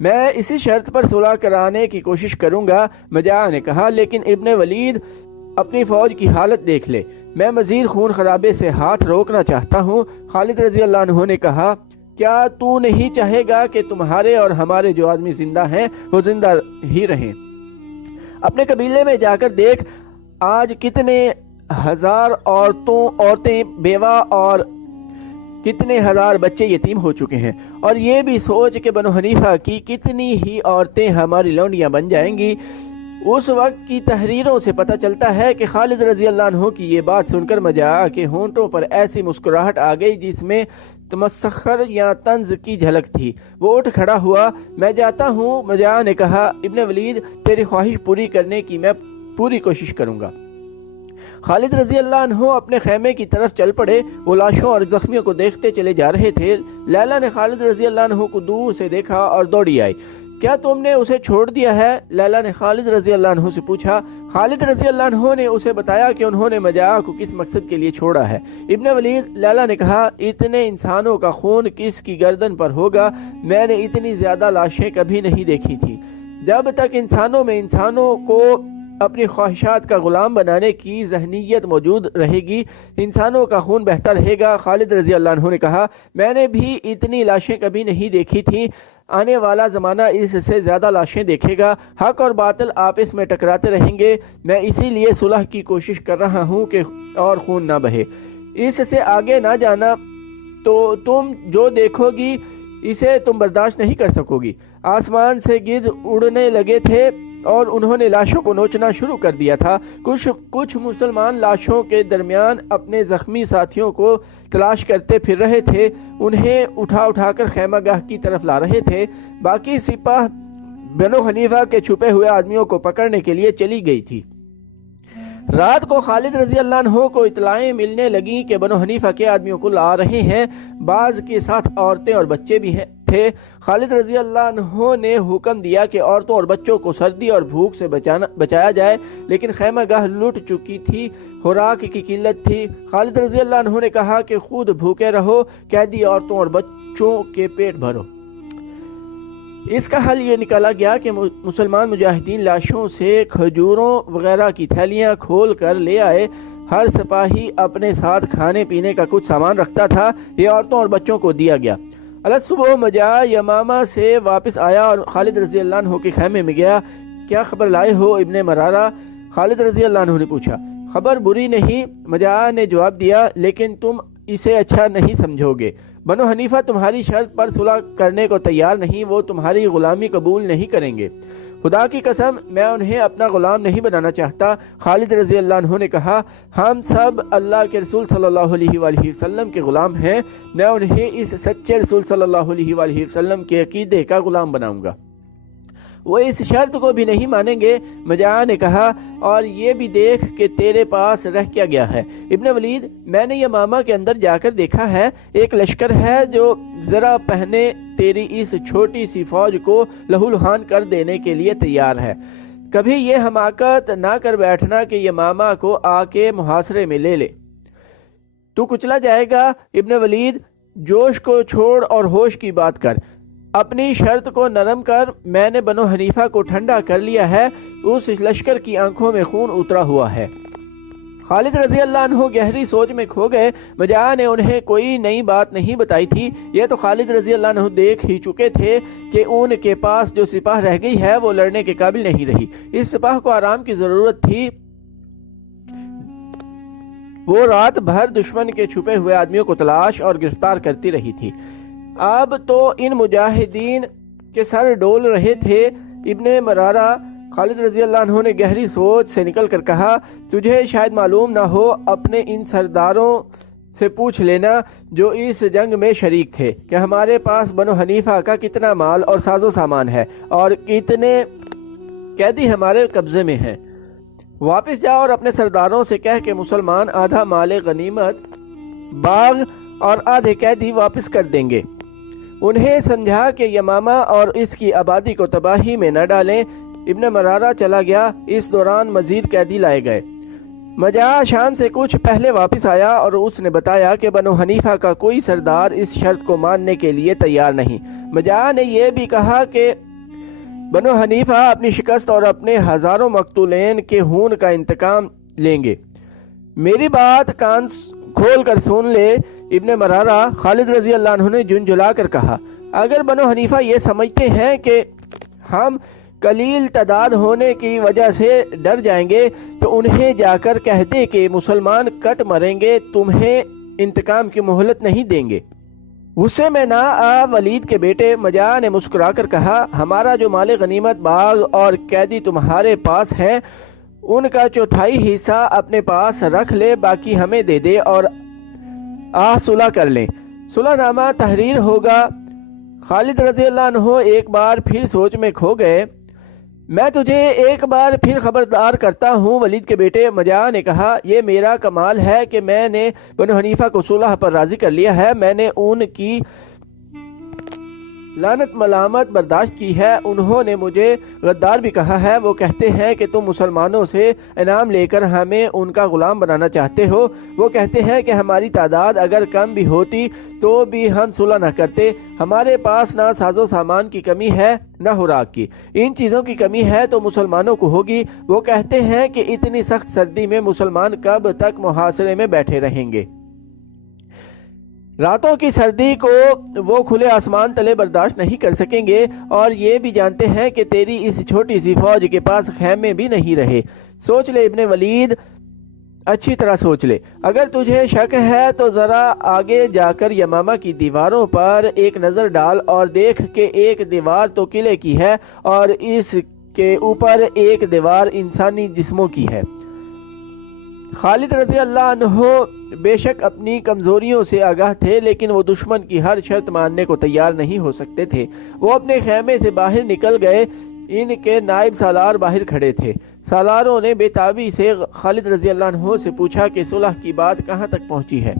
میں اسی شرط پر صلح کرانے کی کوشش کروں گا۔ مجاع نے کہا لیکن ابن ولید اپنی فوج کی حالت دیکھ لے، میں مزید خون خرابے سے ہاتھ روکنا چاہتا ہوں۔ خالد رضی اللہ عنہ نے کہا کیا تو نہیں چاہے گا کہ تمہارے اور ہمارے جو آدمی زندہ ہیں وہ زندہ ہی رہیں؟ اپنے قبیلے میں جا کر دیکھ آج کتنے ہزار عورتیں بیوہ اور کتنے ہزار بچے یتیم ہو چکے ہیں، اور یہ بھی سوچ کہ بنو حنیفہ کی کتنی ہی عورتیں ہماری لونڈیاں بن جائیں گی۔ اس وقت کی تحریروں سے پتہ چلتا ہے کہ خالد رضی اللہ عنہ کی یہ بات سن کر مجاع کے ہونٹوں پر ایسی مسکراہٹ آ گئی جس میں تمسخر یا طنز کی جھلک تھی۔ وہ اٹھ کھڑا ہوا۔ میں جاتا ہوں، مجاع نے کہا۔ ابن ولید تیری خواہش پوری کرنے کی میں پوری کوشش کروں گا۔ خالد رضی اللہ عنہ اپنے خیمے کی طرف چل پڑے۔ وہ لاشوں اور زخمیوں کو دیکھتے چلے جا رہے تھے۔ لیلا نے خالد رضی اللہ عنہ کو دور سے دیکھا اور دوڑی آئی۔ کیا تم نے اسے چھوڑ دیا ہے؟ لیلا نے خالد رضی اللہ عنہ سے پوچھا۔ خالد رضی اللہ عنہ نے اسے بتایا کہ انہوں نے مجاع کو کس مقصد کے لیے چھوڑا ہے۔ ابن ولید، لیلا نے کہا، اتنے انسانوں کا خون کس کی گردن پر ہوگا؟ میں نے اتنی زیادہ لاشیں کبھی نہیں دیکھی تھی۔ جب تک انسانوں میں انسانوں کو اپنی خواہشات کا غلام بنانے کی ذہنیت موجود رہے گی، انسانوں کا خون بہتا رہے گا۔ خالد رضی اللہ عنہ نے کہا، میں نے بھی اتنی لاشیں کبھی نہیں دیکھی تھیں۔ آنے والا زمانہ اس سے زیادہ لاشیں دیکھے گا۔ حق اور باطل آپس میں ٹکراتے رہیں گے۔ میں اسی لیے صلح کی کوشش کر رہا ہوں کہ اور خون نہ بہے۔ اس سے آگے نہ جانا تو تم جو دیکھو گی اسے تم برداشت نہیں کر سکو گی۔ آسمان سے گدھ اڑنے لگے تھے اور انہوں نے لاشوں کو نوچنا شروع کر دیا تھا۔ کچھ مسلمان لاشوں کے درمیان اپنے زخمی ساتھیوں کو تلاش کرتے پھر رہے تھے، انہیں اٹھا کر خیمہ گاہ کی طرف لا رہے تھے۔ باقی سپاہ بنو حنیفہ کے چھپے ہوئے آدمیوں کو پکڑنے کے لیے چلی گئی تھی۔ رات کو خالد رضی اللہ عنہ کو اطلاعیں ملنے لگیں کہ بنو حنیفہ کے آدمیوں کو لا رہے ہیں، بعض کے ساتھ عورتیں اور بچے بھی تھے۔ خالد رضی اللہ عنہ نے حکم دیا کہ عورتوں اور بچوں کو سردی اور بھوک سے بچایا جائے، لیکن خیمہ گاہ لٹ چکی تھی، خوراک کی قلت تھی۔ خالد رضی اللہ عنہ نے کہا کہ خود بھوکے رہو، قیدی عورتوں اور بچوں کے پیٹ بھرو۔ اس کا حل یہ نکالا گیا کہ مسلمان مجاہدین لاشوں سے کھجوروں وغیرہ کی تھیلیاں کھول کر لے آئے۔ ہر سپاہی اپنے ساتھ کھانے پینے کا کچھ سامان رکھتا تھا، یہ عورتوں اور بچوں کو دیا گیا۔ صبح مجاع یمامہ سے واپس آیا اور خالد رضی اللہ عنہ کے خیمے میں گیا۔ کیا خبر لائے ہو ابن مرارہ؟ خالد رضی اللہ عنہ نے پوچھا۔ خبر بری نہیں، مجاع نے جواب دیا، لیکن تم اسے اچھا نہیں سمجھو گے۔ بنو حنیفہ تمہاری شرط پر صلح کرنے کو تیار نہیں، وہ تمہاری غلامی قبول نہیں کریں گے۔ خدا کی قسم میں انہیں اپنا غلام نہیں بنانا چاہتا۔ خالد رضی اللہ عنہ نے کہا، ہم سب اللہ کے رسول صلی اللہ علیہ وآلہ وسلم کے غلام ہیں، میں انہیں اس سچے رسول صلی اللہ علیہ وآلہ وسلم کے عقیدے کا غلام بناؤں گا۔ وہ اس شرط کو بھی نہیں مانیں گے۔ مجاع نے کہا، اور یہ بھی دیکھ کہ تیرے پاس رہ کیا گیا ہے۔ ابن ولید، میں نے یمامہ کے اندر جا کر دیکھا ہے، ایک لشکر ہے جو ذرا پہنے تیری اس چھوٹی سی فوج کو لہو لہان کر دینے کے لیے تیار ہے۔ کبھی یہ حماقت نہ کر بیٹھنا کہ یمامہ کو آ کے محاصرے میں لے لے، تو کچلا جائے گا۔ ابن ولید، جوش کو چھوڑ اور ہوش کی بات کر، اپنی شرط کو نرم کر۔ میں نے بنو حنیفہ کو ٹھنڈا کر لیا ہے، اس لشکر کی آنکھوں میں خون اترا ہوا ہے۔ خالد رضی اللہ عنہ گہری سوچ میں کھو گئے۔ مجاع نے انہیں کوئی نئی بات نہیں بتائی تھی، یہ تو خالد رضی اللہ عنہ دیکھ ہی چکے تھے کہ ان کے پاس جو سپاہ رہ گئی ہے وہ لڑنے کے قابل نہیں رہی۔ اس سپاہ کو آرام کی ضرورت تھی۔ وہ رات بھر دشمن کے چھپے ہوئے آدمیوں کو تلاش اور گرفتار کرتی رہی تھی۔ اب تو ان مجاہدین کے سر ڈول رہے تھے۔ ابن مرارہ، خالد رضی اللہ عنہ نے گہری سوچ سے نکل کر کہا، تجھے شاید معلوم نہ ہو، اپنے ان سرداروں سے پوچھ لینا جو اس جنگ میں شریک تھے کہ ہمارے پاس بنو حنیفہ کا کتنا مال اور ساز و سامان ہے اور کتنے قیدی ہمارے قبضے میں ہیں۔ واپس جا اور اپنے سرداروں سے کہہ کہ مسلمان آدھا مال غنیمت، باغ اور آدھے قیدی واپس کر دیں گے۔ انہیں سمجھا کہ یمامہ اور اس کی آبادی کو تباہی میں نہ ڈالیں۔ ابن مرارہ چلا گیا۔ اس دوران مزید قیدی لائے گئے۔ مجاع شام سے کچھ پہلے واپس آیا اور اس نے بتایا کہ بنو حنیفہ کا کوئی سردار اس شرط کو ماننے کے لیے تیار نہیں۔ مجاع نے یہ بھی کہا کہ بنو حنیفہ اپنی شکست اور اپنے ہزاروں مقتولین کے خون کا انتقام لیں گے۔ میری بات کان کھول کر سن لے۔ ابن مرارہ خالد رضی اللہ عنہ نے جھنجھلا کر کہا، اگر بنو حنیفہ یہ سمجھتے ہیں کہ ہم قلیل تعداد ہونے کی وجہ سے ڈر جائیں گے تو انہیں جا کر کہہ دے کہ مسلمان کٹ مریں گے، تمہیں انتقام کی مہلت نہیں دیں گے۔ غصے میں نہ آ ولید کے بیٹے مجاع نے مسکرا کر کہا، ہمارا جو مال غنیمت باغ اور قیدی تمہارے پاس ہیں ان کا چوتھائی حصہ اپنے پاس رکھ لے، باقی ہمیں دے دے اور صلح کر لیں۔ صلح نامہ تحریر ہوگا۔ خالد رضی اللہ عنہ ایک بار پھر سوچ میں کھو گئے۔ میں تجھے ایک بار پھر خبردار کرتا ہوں، ولید کے بیٹے مجاع نے کہا، یہ میرا کمال ہے کہ میں نے بنو حنیفہ کو صلح پر راضی کر لیا ہے۔ میں نے ان کی لعنت ملامت برداشت کی ہے۔ انہوں نے مجھے غدار بھی کہا ہے۔ وہ کہتے ہیں کہ تم مسلمانوں سے انعام لے کر ہمیں ان کا غلام بنانا چاہتے ہو۔ وہ کہتے ہیں کہ ہماری تعداد اگر کم بھی ہوتی تو بھی ہم صلح نہ کرتے۔ ہمارے پاس نہ ساز و سامان کی کمی ہے نہ خوراک کی، ان چیزوں کی کمی ہے تو مسلمانوں کو ہوگی۔ وہ کہتے ہیں کہ اتنی سخت سردی میں مسلمان کب تک محاصرے میں بیٹھے رہیں گے؟ راتوں کی سردی کو وہ کھلے آسمان تلے برداشت نہیں کر سکیں گے، اور یہ بھی جانتے ہیں کہ تیری اس چھوٹی سی فوج کے پاس خیمے بھی نہیں رہے۔ سوچ لے ابن ولید، اچھی طرح سوچ لے۔ اگر تجھے شک ہے تو ذرا آگے جا کر یمامہ کی دیواروں پر ایک نظر ڈال اور دیکھ کہ ایک دیوار تو قلعے کی ہے اور اس کے اوپر ایک دیوار انسانی جسموں کی ہے۔ خالد رضی اللہ عنہ بے شک اپنی کمزوریوں سے آگاہ تھے، لیکن وہ دشمن کی ہر شرط ماننے کو تیار نہیں ہو سکتے تھے۔ وہ اپنے خیمے سے باہر نکل گئے۔ ان کے نائب سالار باہر کھڑے تھے۔ سالاروں نے بے تابی سے خالد رضی اللہ عنہ سے پوچھا کہ صلح کی بات کہاں تک پہنچی ہے؟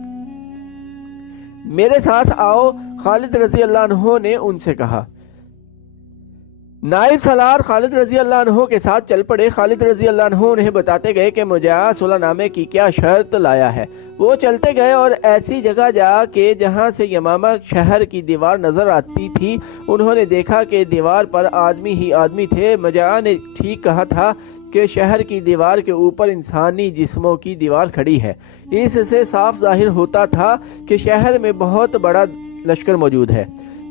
میرے ساتھ آؤ، خالد رضی اللہ عنہ نے ان سے کہا۔ نائب سالار خالد رضی اللہ عنہ کے ساتھ چل پڑے۔ خالد رضی اللہ عنہ انہیں بتاتے گئے کہ مجاع صلح نامے کی کیا شرط لایا ہے۔ وہ چلتے گئے اور ایسی جگہ جا کے جہاں سے یمامہ شہر کی دیوار نظر آتی تھی انہوں نے دیکھا کہ دیوار پر آدمی ہی آدمی تھے۔ مجاع نے ٹھیک کہا تھا کہ شہر کی دیوار کے اوپر انسانی جسموں کی دیوار کھڑی ہے۔ اس سے صاف ظاہر ہوتا تھا کہ شہر میں بہت بڑا لشکر موجود ہے۔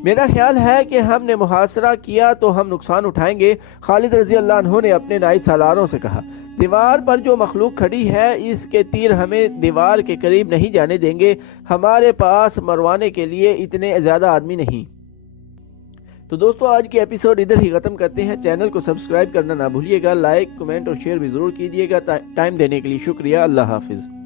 میرا خیال ہے کہ ہم نے محاصرہ کیا تو ہم نقصان اٹھائیں گے، خالد رضی اللہ عنہ نے اپنے نائب سالاروں سے کہا۔ دیوار پر جو مخلوق کھڑی ہے اس کے تیر ہمیں دیوار کے قریب نہیں جانے دیں گے۔ ہمارے پاس مروانے کے لیے اتنے زیادہ آدمی نہیں۔ تو دوستو آج کی ایپیسوڈ ادھر ہی ختم کرتے ہیں۔ چینل کو سبسکرائب کرنا نہ بھولیے گا، لائک، کمنٹ اور شیئر بھی ضرور کیجیے گا۔ ٹائم دینے کے لیے شکریہ۔ اللہ حافظ۔